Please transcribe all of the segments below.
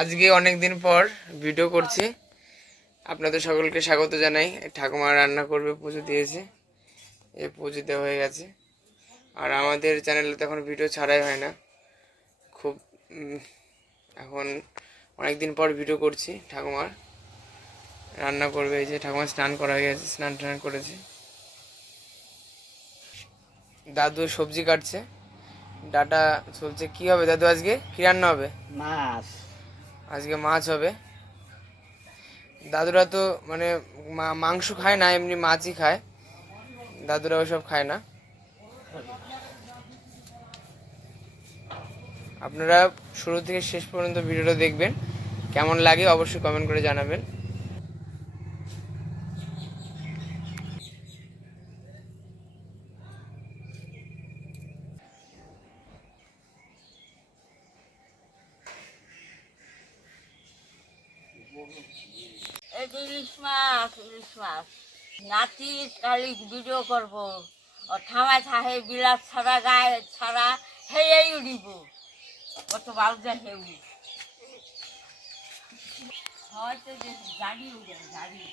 আজকে অনেক দিন পর ভিডিও করছি। আপনাদের সকলকে স্বাগত জানাই। ঠাকুমা রান্না করবে, পুজো দিয়েছে, এই পুজো দেওয়া হয়ে গেছে। আর আমাদের চ্যানেলে তো এখন ভিডিও ছাড়াই হয় না, খুব এখন অনেক দিন পর ভিডিও করছি। ঠাকুমার রান্না করবে, এই যে ঠাকুমা স্নান করা হয়ে গেছে, স্নান টান করেছে। দাদু সবজি কাটছে, ডাটা চলছে। কি হবে দাদু, আজকে কি রান্না হবে? মাছ। আজকে মাছ হবে। দাদুরা তো মানে মাংস খায় না, এমনি মাছই খায়। দাদুরা ওসব খায় না। আপনারা শুরু থেকে শেষ পর্যন্ত ভিডিওটা দেখবেন, কেমন লাগে অবশ্যই কমেন্ট করে জানাবেন। ইলিশ মাছ, ইলিশ মাছ নাতি কালি ভিডিও করবো, ও থামায় থাহে বিলাস ছাড়া গায়ে ছাড়া হেয়েই উড়িব, কত বাউজা হেউ হয়তো যে গাড়ি উড়ে গাড়ি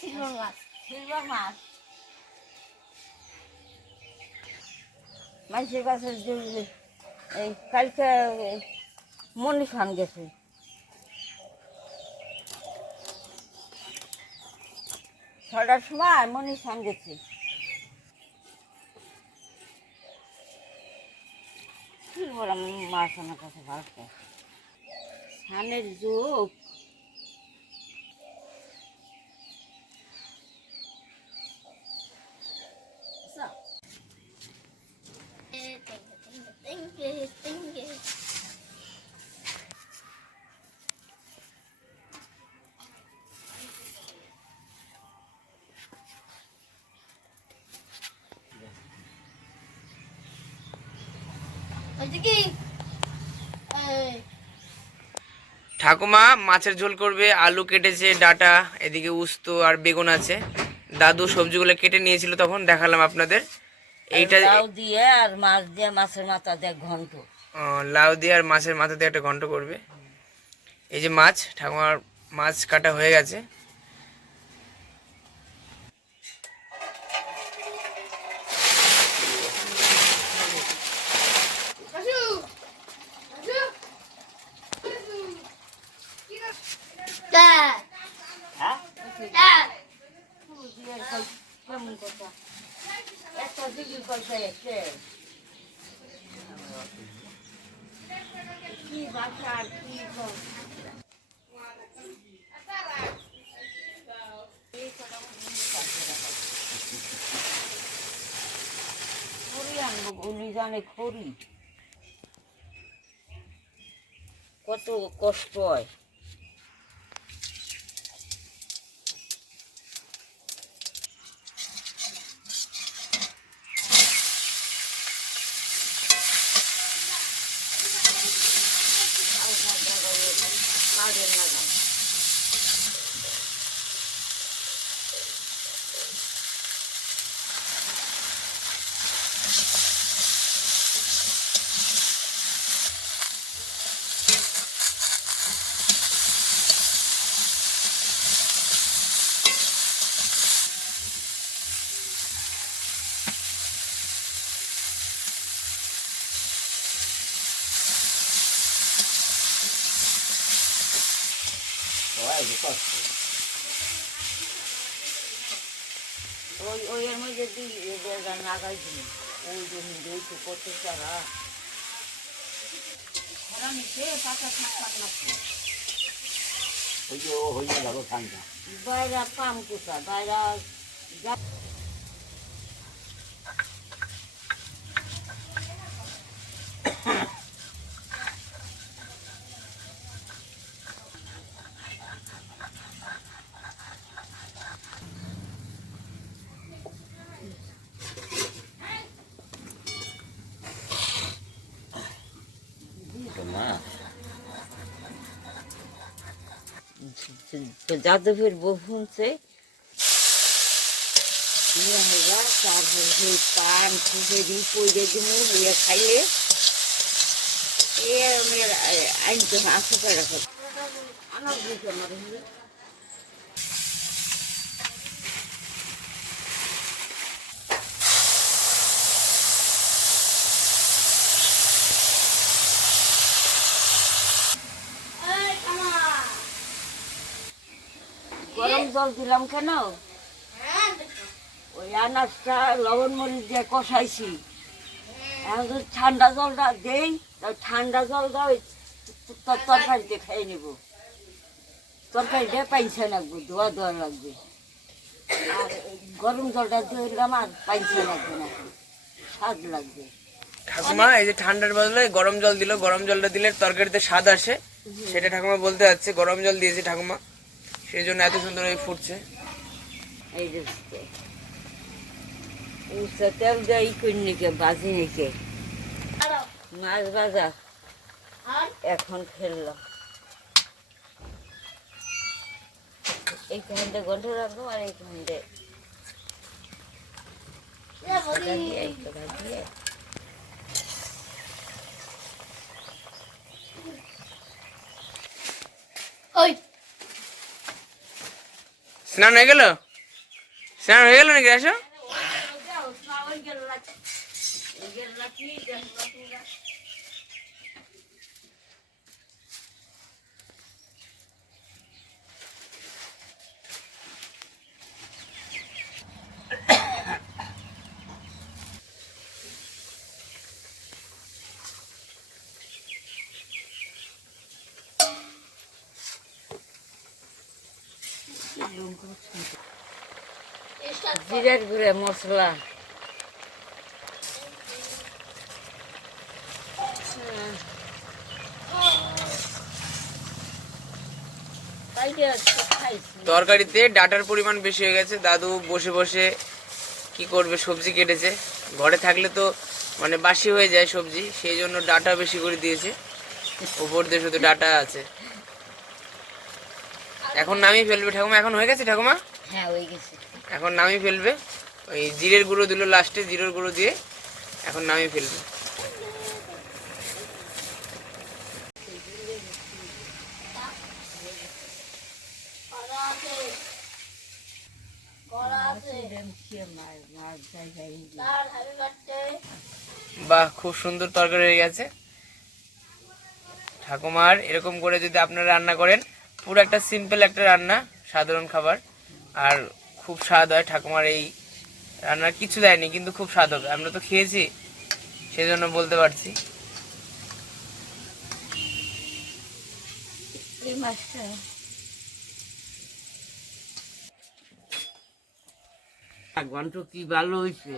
সিলভার মাছ, সিলভার মাছ মানুষের কাছে এই কালকে মনি খান গেছে, ছটার সময় মনি খান গেছে। কি বললাম, মাছ আমার কাছে ভালো ধানের যুগ। ঠাকুমা মাছের ঝোল করবে, আলু কেটেছে, ডাটা, এদিকে উস্ত আর বেগুন আছে। দাদু সবজিগুলো কেটে নিয়েছিল, তখন দেখালাম আপনাদের। এইটা লাউ দিয়ে আর মাছ দিয়ে, মাছের মাথা দিয়ে ঘন্ট। লাউ দিয়ে আর মাছের মাথা দিয়ে একটা ঘন্ট করবে। এই যে মাছ, ঠাকুমার মাছ কাটা হয়ে গেছে। কেমন কথা একটা দিদি কইছে কি ভাষা আর কি খড়ি আনবো, উনি জানে খড়ি কত কষ্ট হয়। ওই এর মধ্যে নাগাই দিন, ওই জমি তো কত সারা বাইরা পাম কোথা বাইরা যাদবের বউ শুনছে তারপর সেই পান খুঁজেরি পইরে দিমু দিয়ে খাইলে আইন তো আসে করে আমার বুঝে আমার গরম জল দিলাম কেন ওই আনাজটা লবণ মরিচ দিয়ে কষাইছি এখন যদি ঠান্ডা জলটা দেই তাই ঠান্ডা জলটা ওই তরকারিতে খাই নেব তরকারিটা পাইছে লাগবে ধোয়া ধোয়া লাগবে আর গরম জলটা দিলাম আর পাইছে লাগবে না স্বাদ লাগবে। ঠাকুমা এই যে ঠান্ডার বদলে গরম জল দিল, গরম জলটা দিলে তরকারিতে স্বাদ আসে, সেটা ঠাকুমা বলতে যাচ্ছে। গরম জল দিয়েছে ঠাকুমা, সেই জন্য এত সুন্দর হয়ে ফুটছে। এই যে তেল দেয় কন্যাকে বাজি নিকে মাছ ভাজা এখন ফেললাম এইখান থেকে গন্ধ রাখবো আর এইখান দিয়ে স্নান হয়ে গেল? স্নান হয়ে গেল নাকি? আসো। জিরার গুঁড়া মশলা তরকারিতে ডাটার পরিমাণ বেশি হয়ে গেছে। দাদু বসে বসে কি করবে, সবজি কেটেছে। ঘরে থাকলে তো মানে বাসি হয়ে যায় সবজি, সেই জন্য ডাটা বেশি করে দিয়েছে। উপর দিয়ে শুধু ডাটা আছে। এখন নামিয়ে ফেলবে ঠাকুমা। এখন হয়ে গেছে ঠাকুমা? হ্যাঁ হয়ে গেছে। এখন নামিয়ে ফেলবে। ওই জিরের গুঁড়ো দিল লাস্টে, জিরের গুঁড়ো দিয়ে এখন নামিয়ে ফেলবে। বাহ, খুব সুন্দর তরকারি হয়ে গেছে ঠাকুমার। এরকম করে যদি আপনারা রান্না করেন, পুরো একটা সিম্পল একটা রান্না, সাধারণ খাবার, আর খুব স্বাদ হয়। ঠাকুমার এই রান্নার কিছু দেয়নি, কিন্তু খুব স্বাদ হবে। আমরা তো খেয়েছি, সেই জন্য বলতে পারছি। এই মাছটা গন্ধ কি ভালো হয়েছে।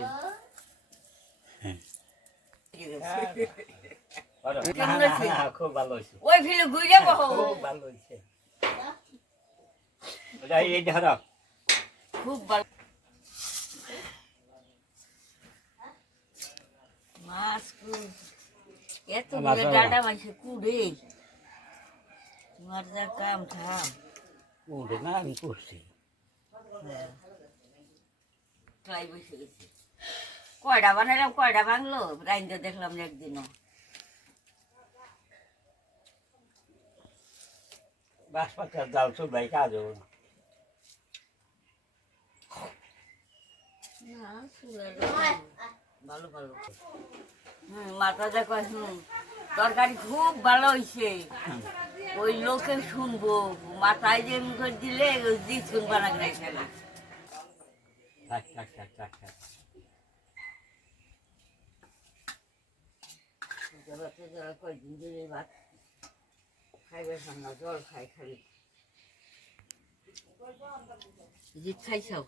খুব ভালো হয়েছে, ওই ফিলে ঘুরে বহো খুব ভালো হয়েছে। এই ধরো খুব ভালো মাছ এত ডাটা মাছে কুড়ে তোমার যা কাম থাম উঠে না, আমি করছি। ট্রাই বসে গেছে। কয়টা বানালাম, কয়টা ভাঙলো রাইন্দে দেখলাম না একদিনও। বাঁশপাতার জাল তো ভাই কাজ হবে না। ভালো ভালো মাথা দেখো তরকারি খুব ভালো হয়েছে। ওই লোকে শুনবো মাথায় যে মুখে দিলে দি শুনবা না না। থাক থাক থাক থাক থাক। কয়দিন ধরে ভাত খাইবে না, জল খাই খালি জিত খাইছাও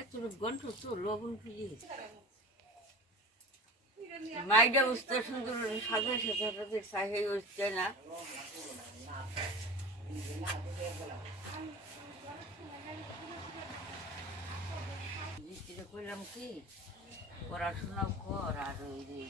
এত গন্ঠ তো লবণ ফিরে মাইডা উঠতে সুন্দর সাথে সাথে সাহে উঠছে না। কইলাম কি পড়াশোনা কর আর ওই যে